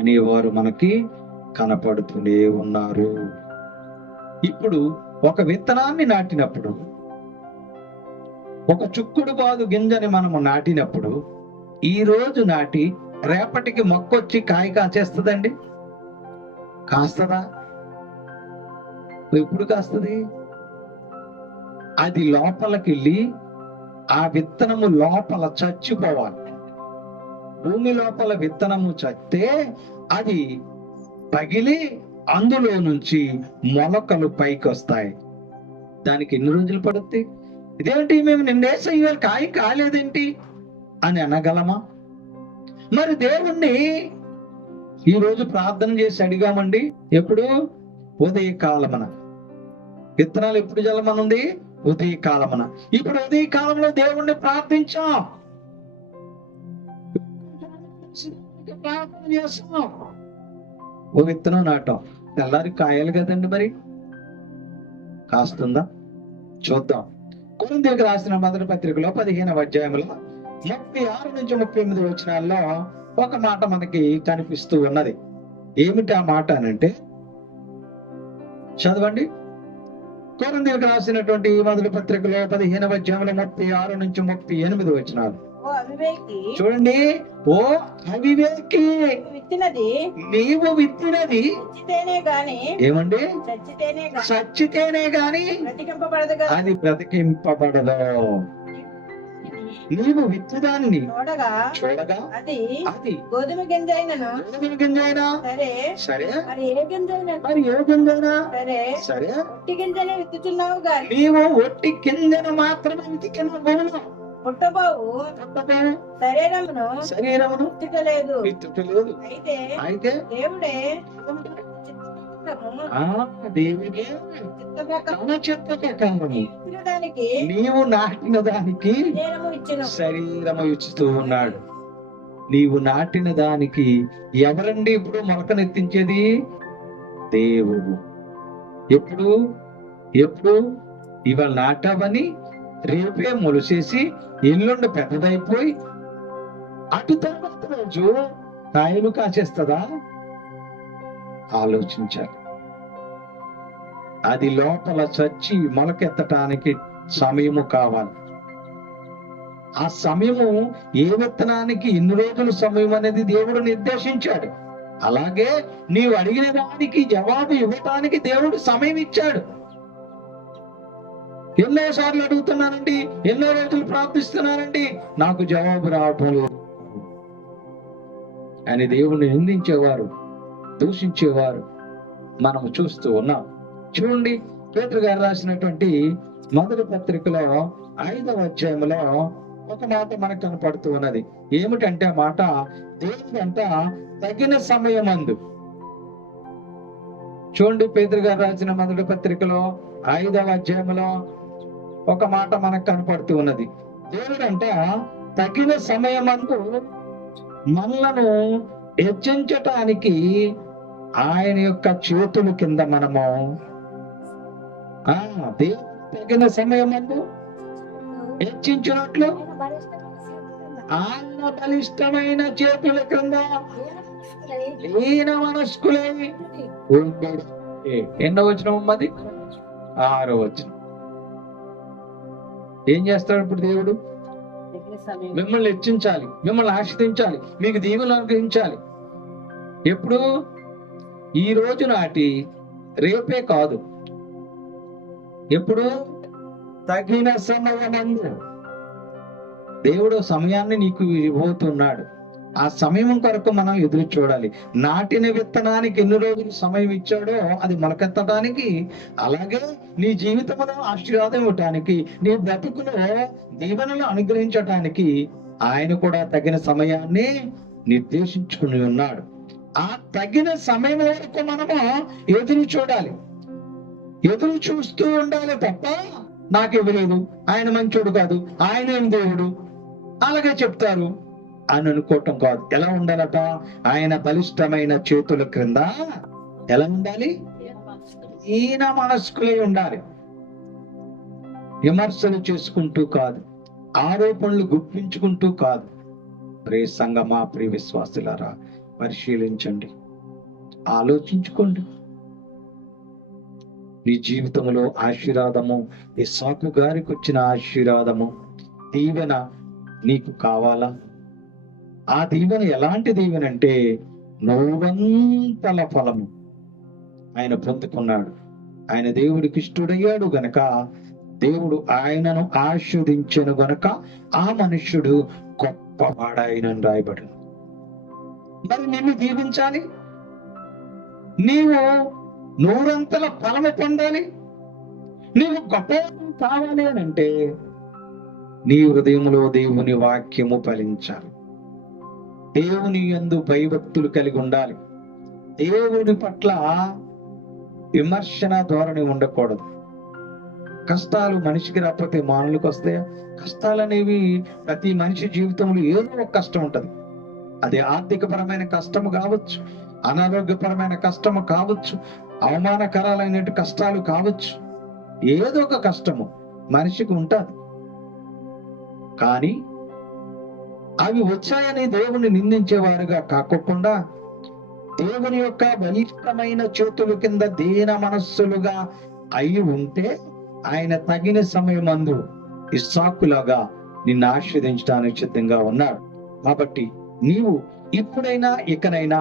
అనేవారు మనకి కనపడుతూనే ఉన్నారు. ఇప్పుడు ఒక విత్తనాన్ని నాటినప్పుడు, ఒక చుక్కుడు బాదు గింజని మనము నాటినప్పుడు, ఈ రోజు నాటి రేపటికి మొక్కొచ్చి కాయ కాచేస్తుందండి? కాస్తదా? ఎప్పుడు కాస్తుంది? అది లోపలికి వెళ్ళి ఆ విత్తనము లోపల చచ్చిపోవాలి. భూమి లోపల విత్తనము చస్తే అది పగిలి అందులో నుంచి మొలకలు పైకి వస్తాయి. దానికి ఎన్ని రోజులు పడుతుంది? ఇదేంటి మేము నిన్నేసయ్య కాయ కాలేదేంటి అని అనగలమా? మరి దేవుణ్ణి ఈ రోజు ప్రార్థన చేసి అడిగామండి. ఎప్పుడు? ఉదయకాలమున. విత్తనాలు ఎప్పుడు జల్లమనుంది? ఉదయకాలమున. ఇప్పుడు ఉదయకాలంలో దేవుణ్ణి ప్రార్థించాం, ప్రార్థన చేస్తాం, ఓ విత్తనం నాటాం, తెల్లారి కాయాలి కదండి. మరి కాస్తుందా? చూద్దాం. కొరింథీయులకు రాసిన మొదటి పత్రికలో 15వ అధ్యాయంలో 36 నుంచి 38 వచనాల్లో ఒక మాట మనకి కనిపిస్తూ ఉన్నది. ఏమిటి ఆ మాట అనంటే, చదవండి. కొరింథీయులకు రాసినటువంటి మొదటి పత్రికలో 15వ అధ్యాయంలో 36 నుంచి 38 వచనాలు ఓ అవివేకి, చూడండి. ఓ అవివేకి, విత్తినది నీవు విత్తినది చచ్చితేనే గాని, ఏమండి? చచ్చితేనే గాని బ్రతికింపబడదు కదా. అది బ్రతికింపబడదు. నీవు విత్తుదాన్ని చూడగా అది అది గోధుమ గింజ అయినను గోధుమ గింజ అయినా సరే, మరి ఏ గింజ మరి ఏ గింజైనా సరే, ఒట్టి గింజనే విత్తుచున్నావు గాని నీవు ఒట్టి గింజను మాత్రమే విత్తికిన పుట్టబోవు శరీరమును విత్తుటలేదు. అయితే దేవుడే దేవుడే తన చిత్త ప్రకారము నీవు నాటిన దానికి శరీరము ఇచ్చుతూ ఉన్నాడు. నీవు నాటిన దానికి ఎవరండి ఇప్పుడు మొలకనెత్తించేది? దేవుడు. ఎప్పుడు ఎప్పుడు ఇవాళ నాటావని రేపే మొలిసేసి ఎల్లుండి పెద్దదైపోయి అటు తర్వాత రోజు కాయలు కాచేస్తుందా? ఆలోచించాలి. అది లోపల చచ్చి మొలకెత్తటానికి సమయము కావాలి. ఆ సమయము ఏ విత్తనానికి ఎన్ని రోజుల సమయం అనేది దేవుడు నిర్దేశించాడు. అలాగే నీవు అడిగిన దానికి జవాబు ఇవ్వటానికి దేవుడు సమయం ఇచ్చాడు. ఎన్నోసార్లు అడుగుతున్నానండి, ఎన్నో రోజులు ప్రార్థిస్తున్నానండి, నాకు జవాబు రావటం లేదు అని దేవుణ్ణి నిందించేవారు, దూషించేవారు మనము చూస్తూ ఉన్నాం. చూడండి, పేతురు గారు రాసినటువంటి మొదటి పత్రికలో 5వ అధ్యాయంలో ఒక మాట మనకు కనపడుతూ ఉన్నది. ఏమిటంటే ఆ మాట, దేవుడంట తగిన సమయమందు. చూడండి, పేతురు గారు రాసిన మొదటి పత్రికలో 5వ అధ్యాయంలో ఒక మాట మనకు కనపడుతూ ఉన్నది. దేవుడంట తగిన సమయమందు మనలను హెచ్చించటానికి ఆయన యొక్క చేతుల కింద మనము దేవుడు తగిన సమయమందు హెచ్చించినట్లు ఆయన బలిష్టమైన చేతుల క్రింద లీన మనస్కులై ఉండడు. ఎన్నో వచనం అది? 6వ వచనం. ఏం చేస్తాడు ఇప్పుడు దేవుడు? మిమ్మల్ని హెచ్చించాలి, మిమ్మల్ని ఆశ్రయించాలి, మీకు దీవులు అనుగ్రహించాలి. ఎప్పుడు? ఈ రోజు నాటి రేపే కాదు. ఎప్పుడు? తగిన సమయమందు దేవుడు సమయాన్ని నీకు ఇవ్వబోతున్నాడు. ఆ సమయం కొరకు మనం ఎదురు చూడాలి. నాటిన విత్తనానికి ఎన్ని రోజులు సమయం ఇచ్చాడో అది మొలకెత్తడానికి, అలాగే నీ జీవితంలో ఆశీర్వాదం ఇవ్వటానికి, నీ బ్రతుకులో దీవెనలు అనుగ్రహించటానికి ఆయన కూడా తగిన సమయాన్ని నిర్దేశించుకుని ఉన్నాడు. ఆ తగిన సమయం వరకు మనము ఎదురు చూడాలి, ఎదురు చూస్తూ ఉండాలి తప్ప నాకు ఇవ్వలేదు, ఆయన మంచోడు కాదు, ఆయన ఏం దేవుడు అలాగే చెప్తారు అని అనుకోవటం కాదు. ఎలా ఉండాలట? ఆయన బలిష్టమైన చేతుల క్రింద ఎలా ఉండాలి? దీన మనస్కులై ఉండాలి. విమర్శలు చేసుకుంటూ కాదు, ఆరోపణలు గుప్పించుకుంటూ కాదు. ప్రియ సంగమా, ప్రియ విశ్వాసులారా, పరిశీలించండి, ఆలోచించుకోండి. నీ జీవితంలో ఆశీర్వాదము, ఇస్సాకు గారికి వచ్చిన ఆశీర్వాదము, దీవెన నీకు కావాలా? ఆ దీవెన ఎలాంటి దీవెన అంటే నూరంతల ఫలము ఆయన పొందుకున్నాడు. ఆయన దేవుడికి ఇష్టడయ్యాడు గనక దేవుడు ఆయనను ఆశీర్వదించెను గనక ఆ మనుష్యుడు గొప్పవాడాయనని రాయబడింది. మరి నిన్ను దీవించాలి, నీవు నూరంతల ఫలము పొందాలి, నీవు గొప్ప కావాలి అని అంటే నీ హృదయంలో దేవుని వాక్యము ఫలించాలి. దేవుని యందు భయభక్తులు కలిగి ఉండాలి. దేవుని పట్ల విమర్శన ధోరణి ఉండకూడదు. కష్టాలు మనిషికి రాకపోతే మానవులకు వస్తాయా? కష్టాలు అనేవి ప్రతి మనిషి జీవితంలో ఏదో ఒక కష్టం ఉంటది. అది ఆర్థికపరమైన కష్టము కావచ్చు, అనారోగ్యపరమైన కష్టము కావచ్చు, అవమానకరాలైన కష్టాలు కావచ్చు. ఏదో ఒక కష్టము మనిషికి ఉంటుంది. కానీ అవి వచ్చాయని దేవుని నిందించేవారుగా కాకోకుండా దేవుని యొక్క బలిష్టమైన చేతుల కింద దీన మనస్సులుగా అయి ఉంటే ఆయన తగిన సమయమందు ఇస్సాకులాగా నిన్ను ఆశీర్వదించడానికి సిద్ధంగా ఉన్నాడు. కాబట్టి నీవు ఇప్పుడైనా ఇకనైనా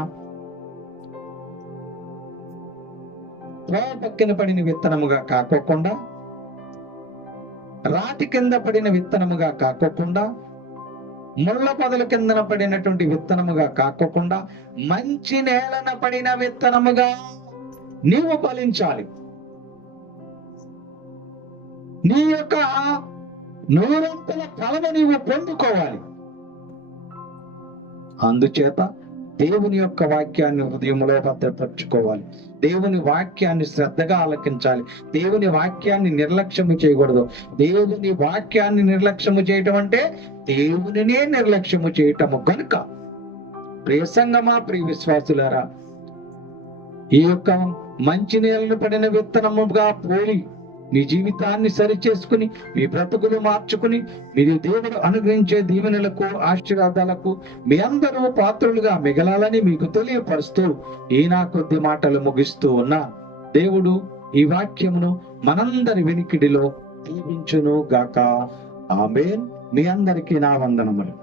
త్రోవ పక్కన పడిన విత్తనముగా కాకోకుండా, రాతి కింద పడిన విత్తనముగా కాకోకుండా, ముళ్ళ పొదల కిందన పడినటువంటి విత్తనముగా కాకోకుండా మంచి నేలన పడిన విత్తనముగా నీవు ఫలించాలి. నీ యొక్క నూరంతల ఫలము నీవు పొందుకోవాలి. అందుచేత దేవుని యొక్క వాక్యాన్ని హృదయంలో భద్రపరచుకోవాలి. దేవుని వాక్యాన్ని శ్రద్ధగా ఆలకించాలి. దేవుని వాక్యాన్ని నిర్లక్ష్యము చేయకూడదు. దేవుని వాక్యాన్ని నిర్లక్ష్యము చేయటం అంటే దేవునినే నిర్లక్ష్యము చేయటము కనుక ప్రియ సంగమా, ప్రియ విశ్వాసులారా, ఈ యొక్క మంచి నేలను పడిన విత్తనముగా పోలి మీ జీవితాన్ని సరిచేసుకుని మీ బ్రతుకులు మార్చుకుని మీరు దేవుడు అనుగ్రహించే దీవెనలకు, ఆశీర్వాదాలకు మీ అందరూ పాత్రులుగా మిగలాలని మీకు తెలియపరుస్తూ ఈ నా కొద్ది మాటలు ముగిస్తూ ఉన్నా. దేవుడు ఈ వాక్యమును మనందరి వెనికిడిలో దీవించును గాక. ఆమేన్. మీ అందరికీ నా వందనములు.